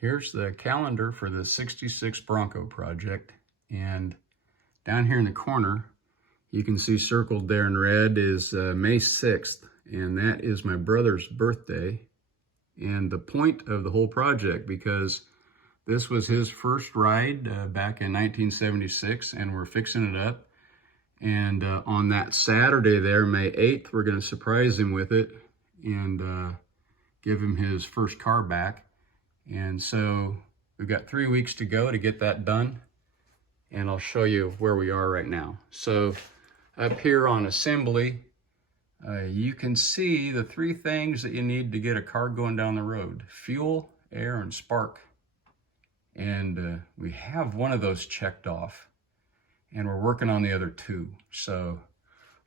Here's the calendar for the 66 Bronco project, and down here in the corner you can see circled there in red is May 6th, and that is my brother's birthday and the point of the whole project, because this was his first ride back in 1976 and we're fixing it up. And on that Saturday there, May 8th, we're going to surprise him with it and give him his first car back. And so we've got 3 weeks to go to get that done, and I'll show you where we are right now. So up here on assembly, you can see the 3 things that you need to get a car going down the road: fuel, air, and spark. And we have one of those checked off, and we're working on the other 2. So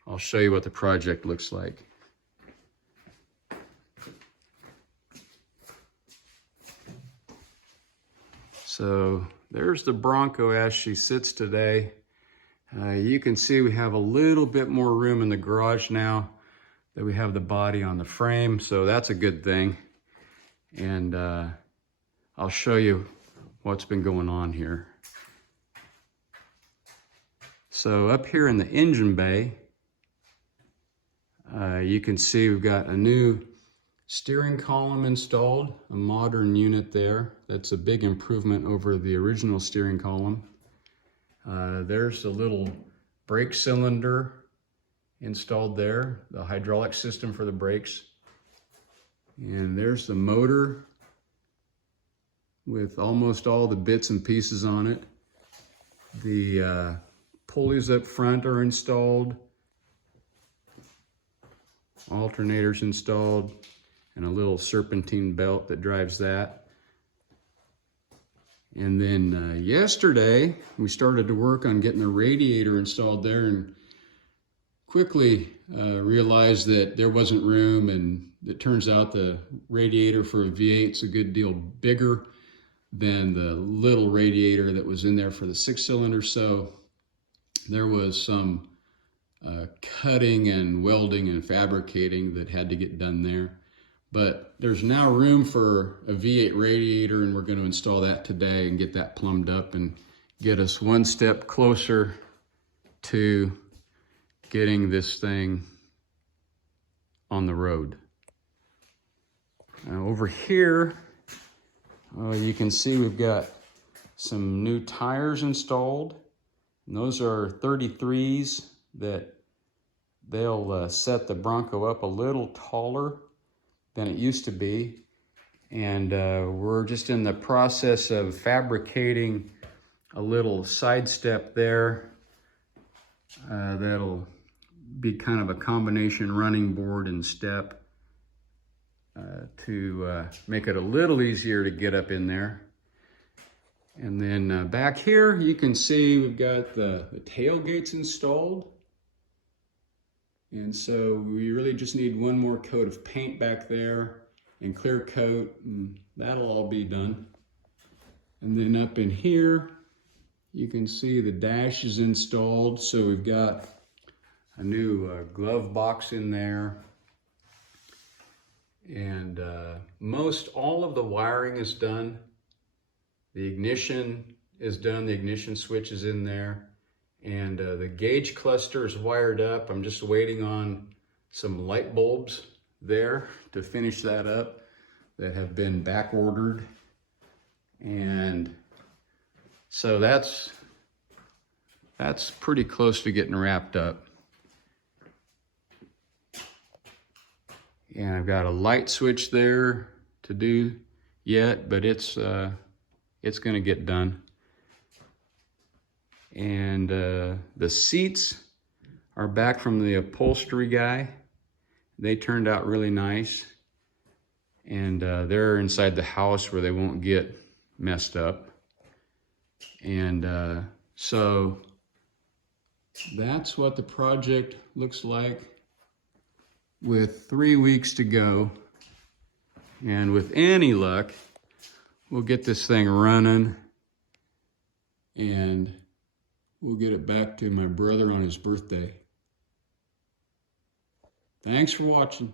I'll show you what the project looks like. So there's the Bronco as she sits today. You can see we have a little bit more room in the garage now that we have the body on the frame, so that's a good thing. And I'll show you what's been going on here. So up here in the engine bay, you can see we've got a new steering column installed, a modern unit there. That's a big improvement over the original steering column. There's a little brake cylinder installed there, the hydraulic system for the brakes. And there's the motor with almost all the bits and pieces on it. The pulleys up front are installed, alternators installed, and a little serpentine belt that drives that. And then yesterday we started to work on getting the radiator installed there, and quickly realized that there wasn't room, and it turns out the radiator for a V8 is a good deal bigger than the little radiator that was in there for the 6-cylinder. So there was some cutting and welding and fabricating that had to get done there. But there's now room for a V8 radiator, and we're going to install that today and get that plumbed up and get us one step closer to getting this thing on the road. Now over here, you can see we've got some new tires installed. And those are 33s that they'll set the Bronco up a little taller than it used to be. And we're just in the process of fabricating a little side step there that'll be kind of a combination running board and step to make it a little easier to get up in there. And then back here you can see we've got the tailgates installed. And so we really just need one more coat of paint back there and clear coat, and that'll all be done. And then up in here, you can see the dash is installed. So we've got a new glove box in there. And most all of the wiring is done. The ignition is done, the ignition switch is in there. And the gauge cluster is wired up. I'm just waiting on some light bulbs there to finish that up that have been back ordered. And so that's pretty close to getting wrapped up. And I've got a light switch there to do yet, but it's gonna get done. And the seats are back from the upholstery guy. They turned out really nice. And they're inside the house where they won't get messed up. And so that's what the project looks like with 3 weeks to go. And with any luck, we'll get this thing running and we'll get it back to my brother on his birthday. Thanks for watching.